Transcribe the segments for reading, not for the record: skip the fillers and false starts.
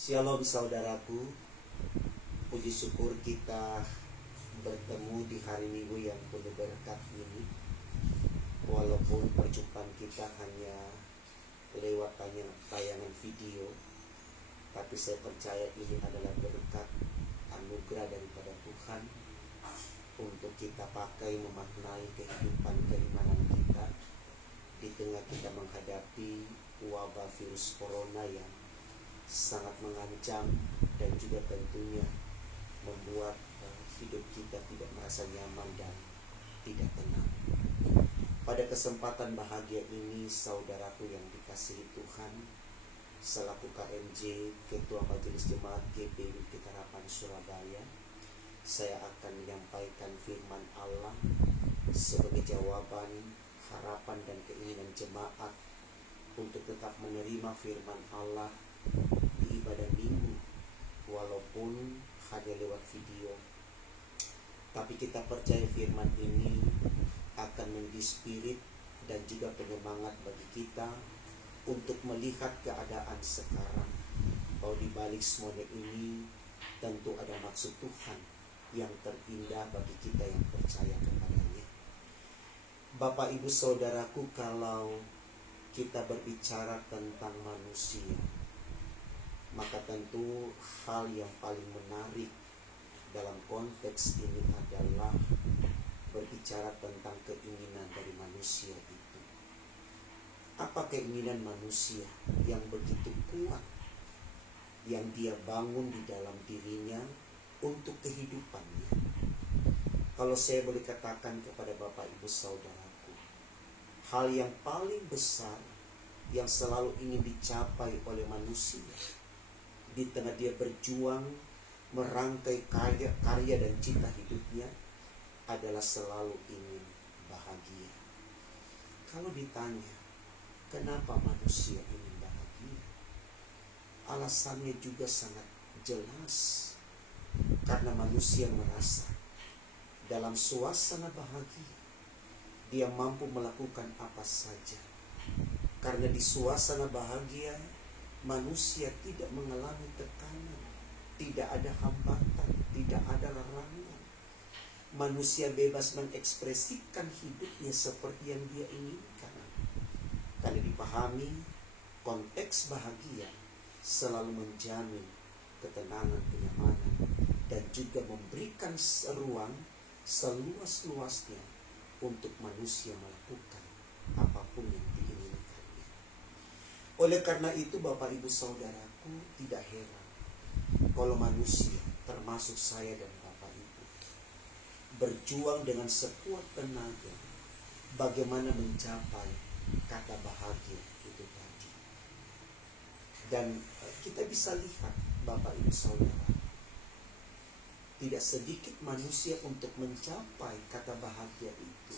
Shalom saudaraku, puji syukur kita bertemu di hari Minggu yang penuh berkat ini. Walaupun perjumpaan kita hanya lewat tayangan video, tapi saya percaya ini adalah berkat anugerah daripada Tuhan untuk kita pakai memaknai kehidupan keimanan kita di tengah kita menghadapi wabah virus corona yang sangat mengancam dan juga tentunya membuat hidup kita tidak merasa nyaman dan tidak tenang. Pada kesempatan bahagia ini, saudaraku yang dikasihi Tuhan, selaku KMJ Ketua Majelis Jemaat GP Bukit Harapan Surabaya, saya akan menyampaikan firman Allah sebagai jawaban harapan dan keinginan jemaat untuk tetap menerima firman Allah di ibadah minggu, walaupun hanya lewat video. Tapi kita percaya firman ini akan menjadi spirit dan juga penyemangat bagi kita untuk melihat keadaan sekarang, bahwa di balik semuanya ini tentu ada maksud Tuhan yang terindah bagi kita yang percaya kepadanya. Bapak Ibu Saudaraku, kalau kita berbicara tentang manusia, maka tentu hal yang paling menarik dalam konteks ini adalah berbicara tentang keinginan dari manusia itu. Apa keinginan manusia yang begitu kuat yang dia bangun di dalam dirinya untuk kehidupannya? Kalau saya boleh katakan kepada Bapak Ibu Saudaraku, hal yang paling besar yang selalu ingin dicapai oleh manusia di tengah dia berjuang merangkai karya dan cita hidupnya adalah selalu ingin bahagia. Kalau ditanya, kenapa manusia ingin bahagia? Alasannya juga sangat jelas. Karena manusia merasa dalam suasana bahagia dia mampu melakukan apa saja. Karena di suasana bahagia manusia tidak mengalami tekanan, tidak ada hambatan, tidak ada larangan. Manusia bebas mengekspresikan hidupnya seperti yang dia inginkan. Karena dipahami, konteks bahagia selalu menjamin ketenangan, kenyamanan, dan juga memberikan ruang seluas-luasnya untuk manusia melakukan apapun yang diinginkannya. Oleh karena itu, Bapak Ibu Saudaraku, tidak heran kalau manusia, termasuk saya dan Bapak Ibu, berjuang dengan sekuat tenaga bagaimana mencapai kata bahagia itu tadi. Dan kita bisa lihat, Bapak Ibu Saudara, tidak sedikit manusia untuk mencapai kata bahagia itu,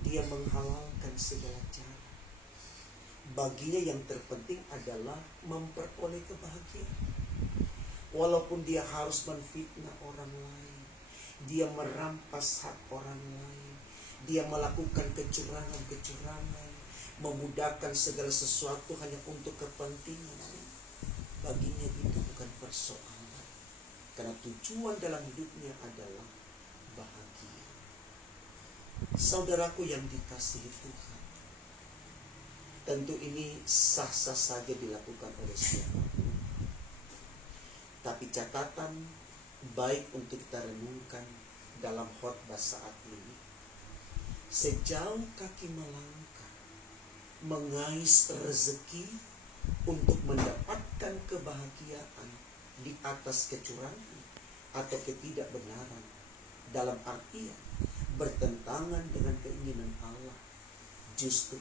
dia menghalalkan segala cara. Baginya yang terpenting adalah memperoleh kebahagiaan. Walaupun dia harus menfitnah orang lain, dia merampas hak orang lain, dia melakukan kecurangan, memudahkan segala sesuatu hanya untuk kepentingan. Baginya itu bukan persoalan, karena tujuan dalam hidupnya adalah bahagia. Saudaraku yang dikasihi Tuhan, tentu ini sah-sah saja dilakukan oleh siapapun. Tapi catatan baik untuk kita renungkan dalam khotbah saat ini, sejauh kaki melangkah mengais rezeki untuk mendapatkan kebahagiaan di atas kecurangan atau ketidakbenaran, dalam artian bertentangan dengan keinginan Allah, justru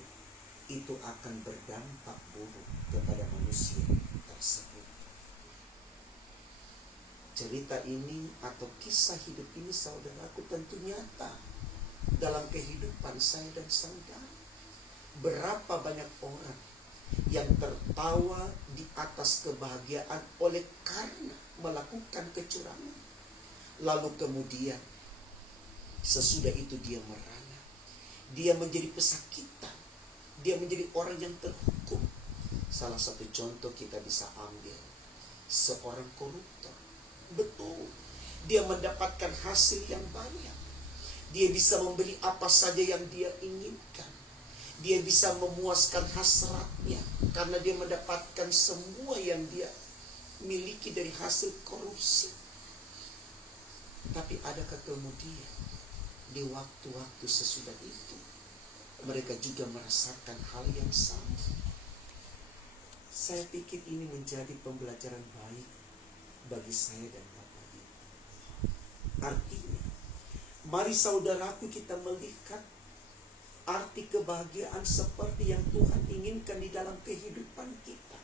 itu akan berdampak buruk kepada manusia tersebut. Cerita ini atau kisah hidup ini, saudaraku, tentu nyata dalam kehidupan saya dan saudara. Berapa banyak orang yang tertawa di atas kebahagiaan oleh karena melakukan kecurangan, lalu kemudian sesudah itu dia merana, dia menjadi pesakitan, dia menjadi orang yang terhukum. Salah satu contoh kita bisa ambil seorang koruptor. Betul, dia mendapatkan hasil yang banyak. Dia bisa membeli apa saja yang dia inginkan. Dia bisa memuaskan hasratnya karena dia mendapatkan semua yang dia miliki dari hasil korupsi. Tapi adakah kemudian di waktu-waktu sesudah itu mereka juga merasakan hal yang sama? Saya pikir ini menjadi pembelajaran baik bagi saya dan Bapak Ibu. Artinya, mari saudaraku kita melihat arti kebahagiaan seperti yang Tuhan inginkan di dalam kehidupan kita.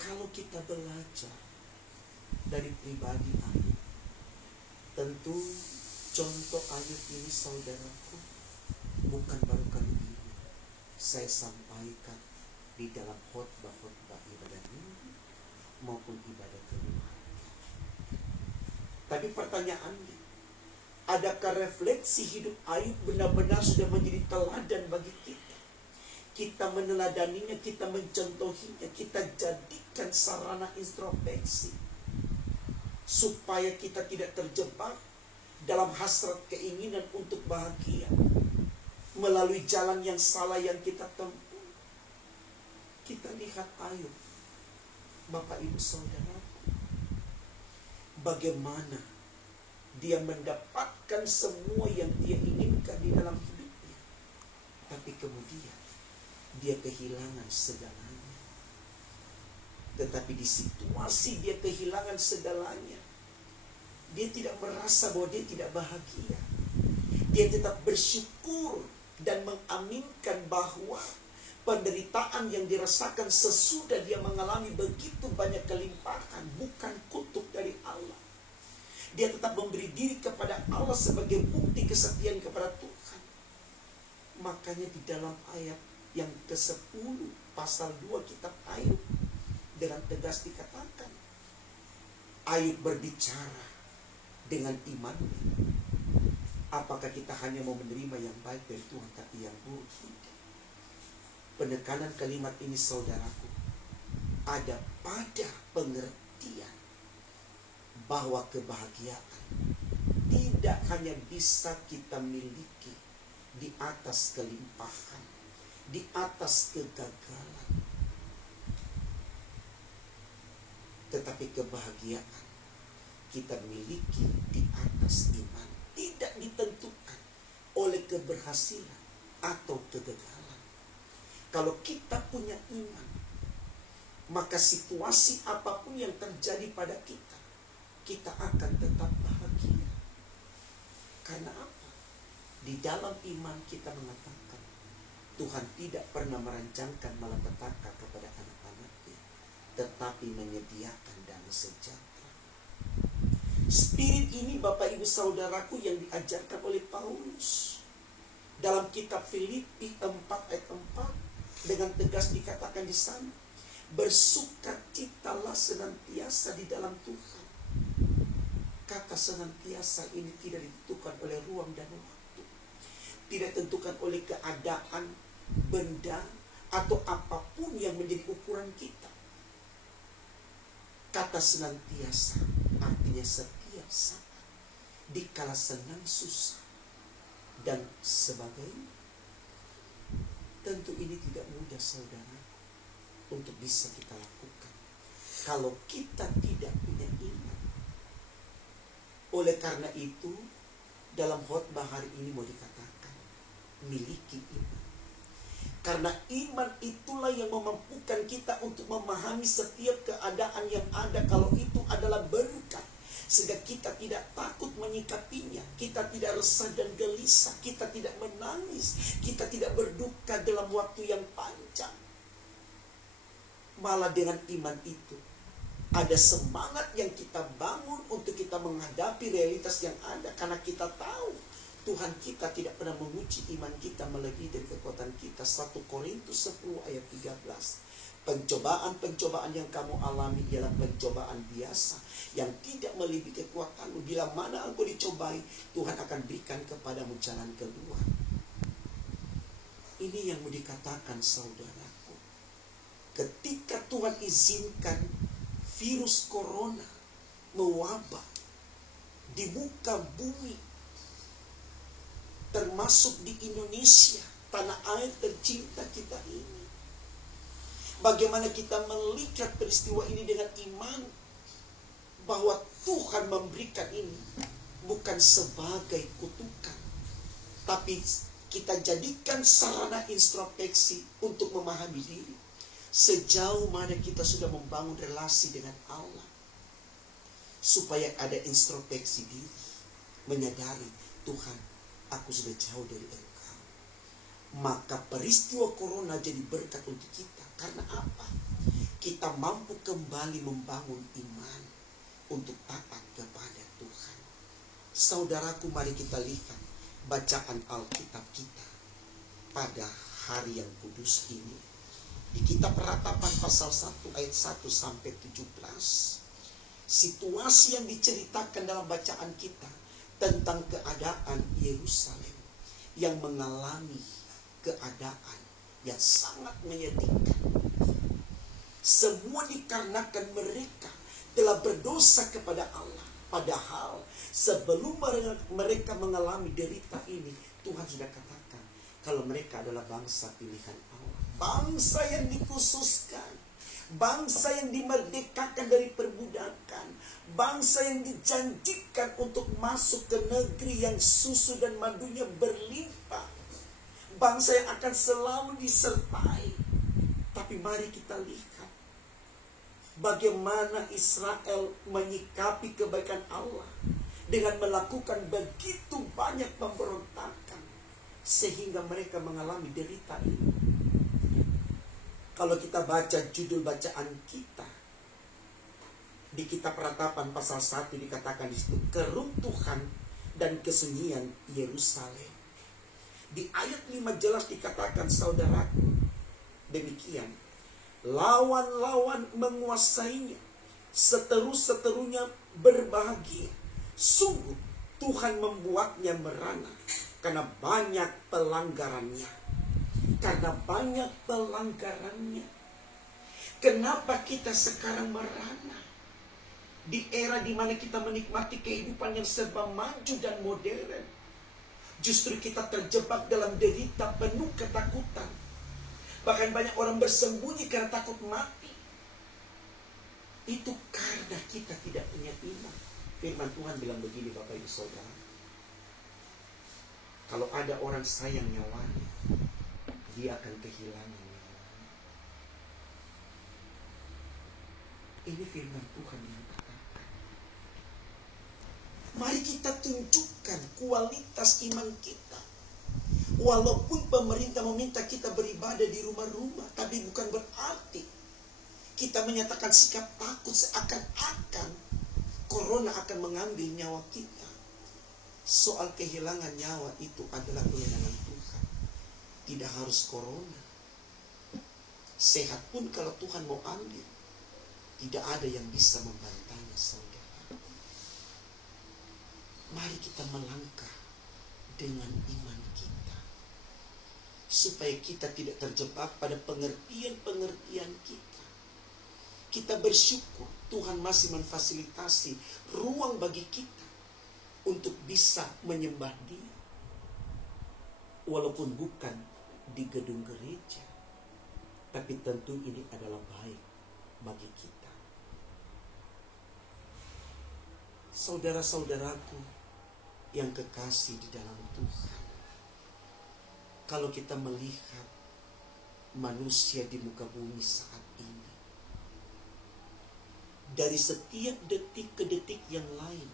Kalau kita belajar dari pribadi Ayub, tentu contoh Ayub ini saudaraku bukan baru kali ini saya sampaikan di dalam khotbah-khotbah ibadah minggu maupun ibadah keluarga. Tapi pertanyaannya, adakah refleksi hidup Ayub benar-benar sudah menjadi teladan bagi kita? Kita meneladaninya, kita mencontohinya, kita jadikan sarana introspeksi supaya kita tidak terjebak dalam hasrat keinginan untuk bahagia melalui jalan yang salah yang kita tempuh. Kita lihat Ayub, Bapak Ibu Saudara, bagaimana dia mendapatkan semua yang dia inginkan di dalam hidupnya, tapi kemudian dia kehilangan segalanya. Tetapi di situasi dia kehilangan segalanya, dia tidak merasa bahwa dia tidak bahagia. Dia tetap bersyukur dan mengaminkan bahwa penderitaan yang dirasakan sesudah dia mengalami begitu banyak kelimpahan bukan kutuk dari Allah. Dia tetap memberi diri kepada Allah sebagai bukti kesetiaan kepada Tuhan. Makanya di dalam ayat yang ke-10 pasal 2 kitab Ayub dengan tegas dikatakan, Ayub berbicara dengan imannya. Apakah kita hanya mau menerima yang baik dari Tuhan tapi yang buruk tidak? Penekanan kalimat ini saudaraku ada pada pengertian bahwa kebahagiaan tidak hanya bisa kita miliki di atas kelimpahan, di atas kegagalan, tetapi kebahagiaan kita miliki di atas iman, tidak ditentukan oleh keberhasilan atau kegagalan. Kalau kita punya iman, maka situasi apapun yang terjadi pada kita, kita akan tetap bahagia. Karena apa? Di dalam iman kita mengatakan, Tuhan tidak pernah merancangkan malapetaka kepada anak-anaknya, tetapi menyediakan damai sejahtera. Spirit ini Bapak Ibu Saudaraku yang diajarkan oleh Paulus dalam kitab Filipi 4 ayat 4 dengan tegas dikatakan di sana, bersukacitalah senantiasa di dalam Tuhan. Kata senantiasa ini tidak ditentukan oleh ruang dan waktu, tidak ditentukan oleh keadaan, benda, atau apapun yang menjadi ukuran kita. Kata senantiasa artinya setiap saat, dikala senang susah dan sebagainya. Tentu ini tidak mudah saudara untuk bisa kita lakukan kalau kita tidak punya iman. Oleh karena itu dalam khotbah hari ini mau dikatakan, miliki iman. Karena iman itulah yang memampukan kita untuk memahami setiap keadaan yang ada, kalau itu adalah berkat, sehingga kita tidak takut menyikapinya, kita tidak resah dan gelisah, kita tidak menangis, kita tidak berduka dalam waktu yang panjang. Malah dengan iman itu ada semangat yang kita bangun untuk kita menghadapi realitas yang ada, karena kita tahu Tuhan kita tidak pernah menguji iman kita melebihi dari kekuatan kita. 1 Korintus 10 ayat 13. Pencobaan-pencobaan yang kamu alami ialah pencobaan biasa yang tidak melebihi kekuatanmu. Bila mana engkau dicobai, Tuhan akan berikan kepadamu jalan keluar. Ini yang mau dikatakan saudaraku. ketika Tuhan izinkan virus corona mewabah di muka bumi, termasuk di Indonesia, tanah air tercinta kita ini, bagaimana kita melihat peristiwa ini dengan iman bahwa Tuhan memberikan ini bukan sebagai kutukan, tapi kita jadikan sarana introspeksi untuk memahami diri. Sejauh mana kita sudah membangun relasi dengan Allah, supaya ada introspeksi diri, menyadari, Tuhan, aku sudah jauh dari Engkau. Maka peristiwa corona jadi berkat untuk kita. Karena apa? Kita mampu kembali membangun iman untuk taat kepada Tuhan. Saudaraku, mari kita lihat bacaan Alkitab kita pada hari yang kudus ini. Di kitab Ratapan pasal 1 ayat 1 sampai 17. Situasi yang diceritakan dalam bacaan kita tentang keadaan Yerusalem yang mengalami keadaan yang sangat menyedihkan. Semua dikarenakan mereka telah berdosa kepada Allah. Padahal sebelum mereka mengalami derita ini, Tuhan sudah katakan kalau mereka adalah bangsa pilihan Allah, bangsa yang dikhususkan, bangsa yang dimerdekakan dari perbudakan, bangsa yang dijanjikan untuk masuk ke negeri yang susu dan madunya berlimpah, bangsa yang akan selalu disertai. Tapi mari kita lihat bagaimana Israel menyikapi kebaikan Allah dengan melakukan begitu banyak pemberontakan sehingga mereka mengalami derita ini. Kalau kita baca judul bacaan kita di kitab Ratapan pasal 1, dikatakan di situ keruntuhan dan kesunyian Yerusalem. Di ayat 5 jelas dikatakan, saudaraku, demikian, lawan-lawan menguasainya, seteru-seterunya berbahagia. Sungguh Tuhan membuatnya merana karena banyak pelanggarannya. Karena banyak pelanggarannya. Kenapa kita sekarang merana? Di era di mana kita menikmati kehidupan yang serba maju dan modern, justru kita terjebak dalam derita penuh ketakutan. Bahkan banyak orang bersembunyi karena takut mati. Itu karena kita tidak punya iman. Firman Tuhan bilang begini, Bapak Ibu Saudara. Kalau ada orang sayang nyawanya, dia akan kehilangan nyawanya. Ini firman Tuhan yang katakan. Mari kita tunjukkan kualitas iman kita. Walaupun pemerintah meminta kita beribadah di rumah-rumah, tapi bukan berarti kita menyatakan sikap takut seakan-akan corona akan mengambil nyawa kita. Soal kehilangan nyawa itu adalah kewenangan Tuhan. Tidak harus corona. Sehat pun kalau Tuhan mau ambil, tidak ada yang bisa membantahnya, saudara. Mari kita melangkah dengan iman kita, supaya kita tidak terjebak pada pengertian-pengertian kita. Kita bersyukur Tuhan masih memfasilitasi ruang bagi kita untuk bisa menyembah Dia, walaupun bukan di gedung gereja. Tapi tentu ini adalah baik bagi kita. Saudara-saudaraku yang kekasih di dalam Tuhan, kalau kita melihat manusia di muka bumi saat ini, dari setiap detik ke detik yang lain,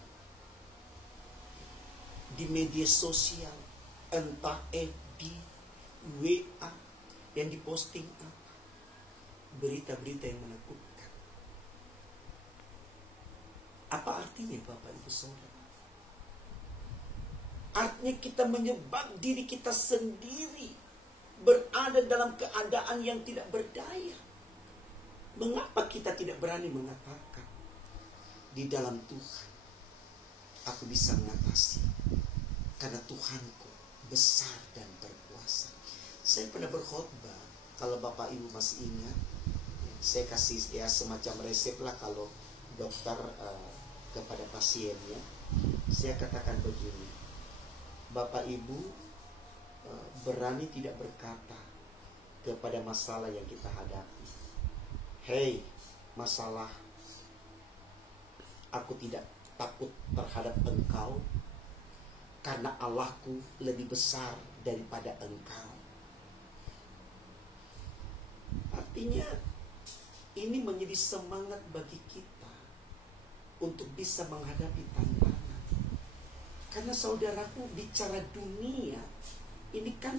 di media sosial, entah FB, WA, yang diposting apa, berita-berita yang menakutkan. Apa artinya, Bapak Ibu Saudara? Artinya kita menyebab diri kita sendiri berada dalam keadaan yang tidak berdaya. Mengapa kita tidak berani mengatakan, di dalam Tuhan aku bisa mengatasi, karena Tuhanku besar dan berkuasa. Saya pernah berkhotbah, kalau Bapak Ibu masih ingat, saya kasih ya semacam resep lah kalau dokter kepada pasiennya. Saya katakan begini, Bapak Ibu berani tidak berkata kepada masalah yang kita hadapi, hei masalah, aku tidak takut terhadap engkau, karena Allahku lebih besar daripada engkau. Artinya ini menjadi semangat bagi kita untuk bisa menghadapi tantangan. Karena saudaraku, bicara dunia ini kan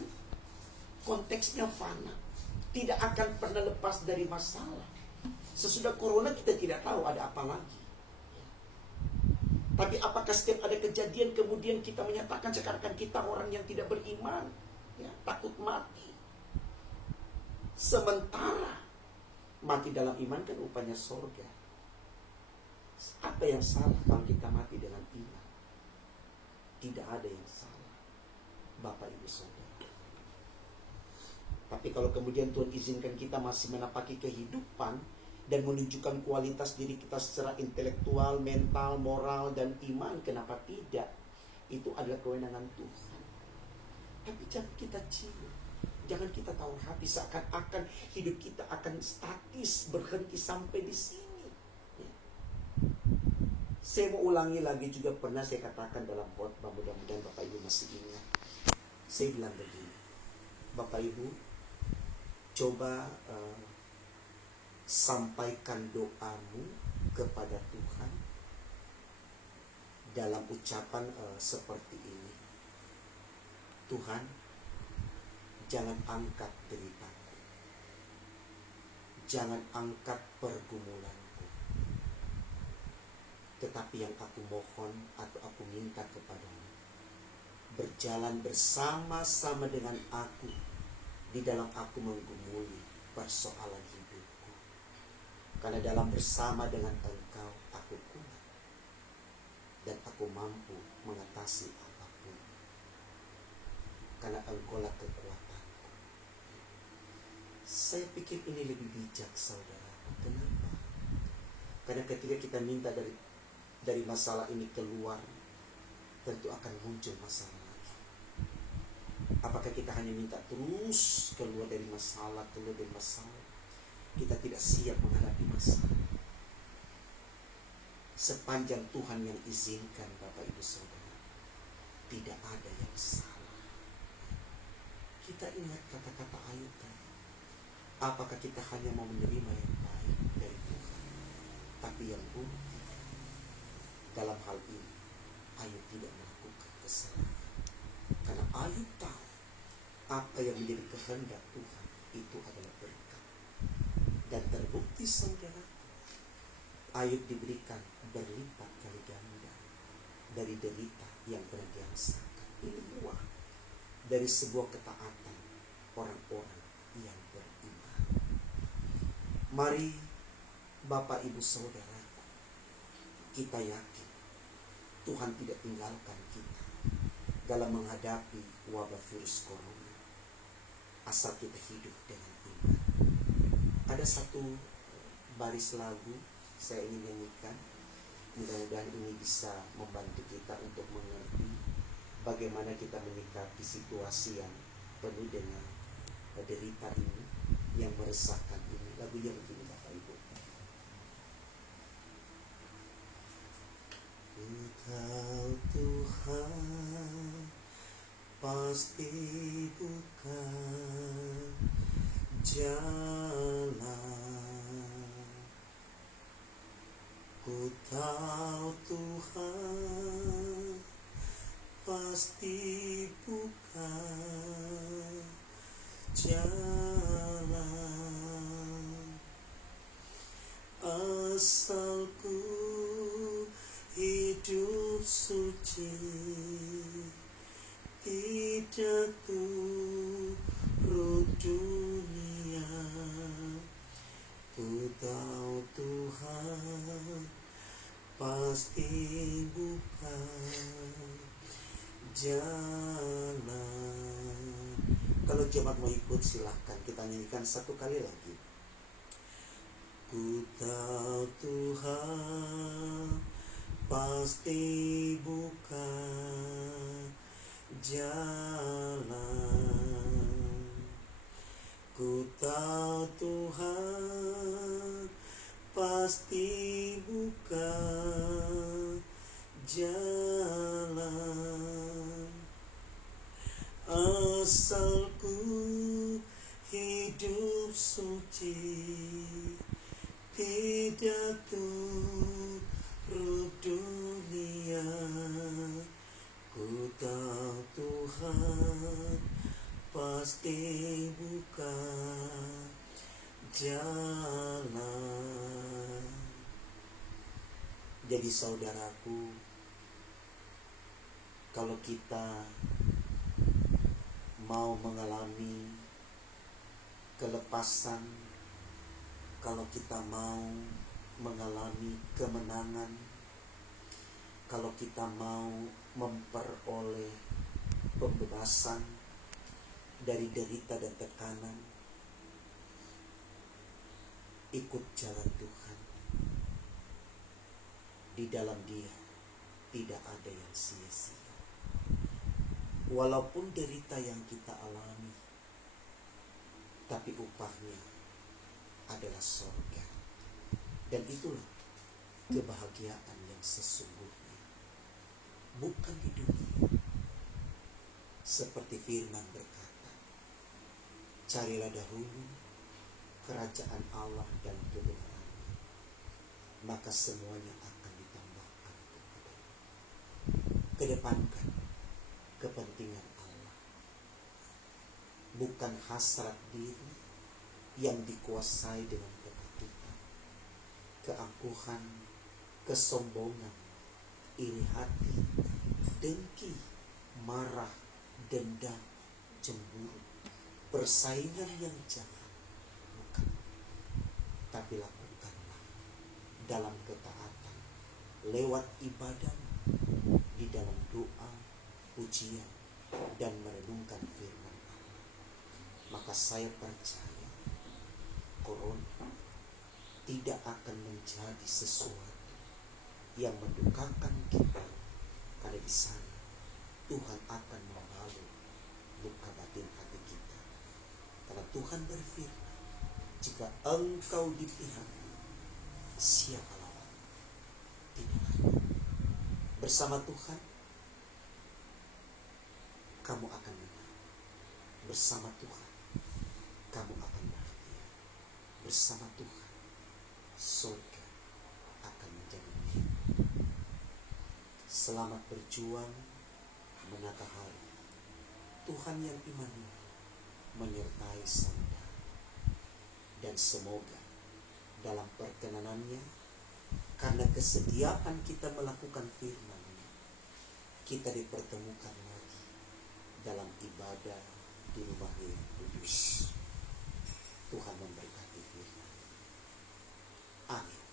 konteksnya fana, tidak akan pernah lepas dari masalah. Sesudah corona kita tidak tahu ada apa lagi. Tapi apakah setiap ada kejadian kemudian kita menyatakan sekarang kita orang yang tidak beriman, ya, takut mati? Sementara mati dalam iman kan upahnya surga. Apa yang salah kalau kita mati dengan iman? Tidak ada yang salah, Bapak Ibu Saudara. Tapi kalau kemudian Tuhan izinkan kita masih menapaki kehidupan dan menunjukkan kualitas diri kita secara intelektual, mental, moral, dan iman, kenapa tidak? Itu adalah kewenangan Tuhan. Tapi jangan kita cium, jangan kita tawar hati seakan-akan hidup kita akan statis, berhenti sampai di sini. Saya mau ulangi lagi, juga pernah saya katakan dalam khotbah, mudah-mudahan Bapak Ibu masih ingat. Saya bilang begini, Bapak Ibu, coba sampaikan doamu kepada Tuhan dalam ucapan seperti ini. Tuhan, jangan angkat deritaku, jangan angkat pergumulanku, tetapi yang aku mohon atau aku minta kepadamu, berjalan bersama-sama dengan aku di dalam aku menggumuli persoalan hidupku. Karena dalam bersama dengan Engkau aku kuat dan aku mampu mengatasi apapun. Karena Engkaulah kekuatanku. Saya pikir ini lebih bijak, saudara. Kenapa? Karena ketika kita minta dari masalah ini keluar, tentu akan muncul masalah lagi. Apakah kita hanya minta terus keluar dari masalah, kita tidak siap menghadapi masalah. Sepanjang Tuhan yang izinkan, Bapak Ibu Saudara, tidak ada yang salah. Kita ingat kata-kata Ayub tadi. Apakah kita hanya mau menerima yang baik dari Tuhan, tapi yang buruk? Dalam hal ini, Ayub tidak melakukan kesalahan. Karena Ayub tahu apa yang menjadi kehendak Tuhan itu adalah berkat. Dan terbukti, saudara, Ayub diberikan berlipat kali ganda dari derita yang pernah dirasakan. Ini buah dari sebuah ketaatan orang-orang yang beriman. Mari Bapak Ibu Saudara, kita yakin Tuhan tidak tinggalkan kita dalam menghadapi wabah virus corona, asal kita hidup dengan iman. Ada satu baris lagu saya ingin nyanyikan. Mudah-mudahan ini bisa membantu kita untuk mengerti bagaimana kita menyikapi situasi yang penuh dengan derita ini, yang meresahkan ini. Lagu yang begini, Bapak Ibu. Engkau Tuhan pasti bukan jalan. Ku tahu Tuhan pasti bukan jalan. Asalku hidup suci, tidak turut dunia. Ku tahu Tuhan pasti bukan jalan. Kalau jemaat mau ikut silahkan, kita nyanyikan satu kali lagi. Ku tahu Tuhan pasti buka jalan. Ku tahu Tuhan pasti buka jalan. Asal ku hidup suci, tidak turut dunia. Ku tahu Tuhan pasti buka jalan. Jadi saudaraku, kalau kita mau mengalami kelepasan, kalau kita mau mengalami kemenangan, kalau kita mau memperoleh pembebasan dari derita dan tekanan, ikut jalan Tuhan. Di dalam Dia tidak ada yang sia-sia. Walaupun derita yang kita alami, tapi upahnya adalah surga. Dan itulah kebahagiaan yang sesungguhnya, bukan di dunia. Seperti firman berkata, carilah dahulu kerajaan Allah dan kebenarannya, maka semuanya akan ditambahkan kepadamu. Kedepankan kepentingan Allah, bukan hasrat diri yang dikuasai dengan ketakutan, keangkuhan, kesombongan, iri hati, dengki, marah, dendam, cemburu, persaingan yang jahat. Bukan. Tapi lakukanlah dalam ketaatan, lewat ibadah, di dalam doa, pujian, dan merenungkan firman Allah. Maka saya percaya corona tidak akan menjadi sesuatu yang mendukakan kita, karena di sana Tuhan akan membalut luka batin hati kita. Karena Tuhan berfirman, jika engkau di pihak, siapa lawan? Tidak ada. Bersama Tuhan kamu akan menang. Bersama Tuhan kamu akan bahagia. Bersama Tuhan surga akan menjadi milik. Selamat berjuang menata hari. Tuhan yang Immanuel menyertai saudara. Dan semoga dalam perkenanannya, karena kesediaan kita melakukan firman-Nya, kita dipertemukan lagi dalam ibadah di rumah-Nya yang kudus. Tuhan memberkati firman. Amin.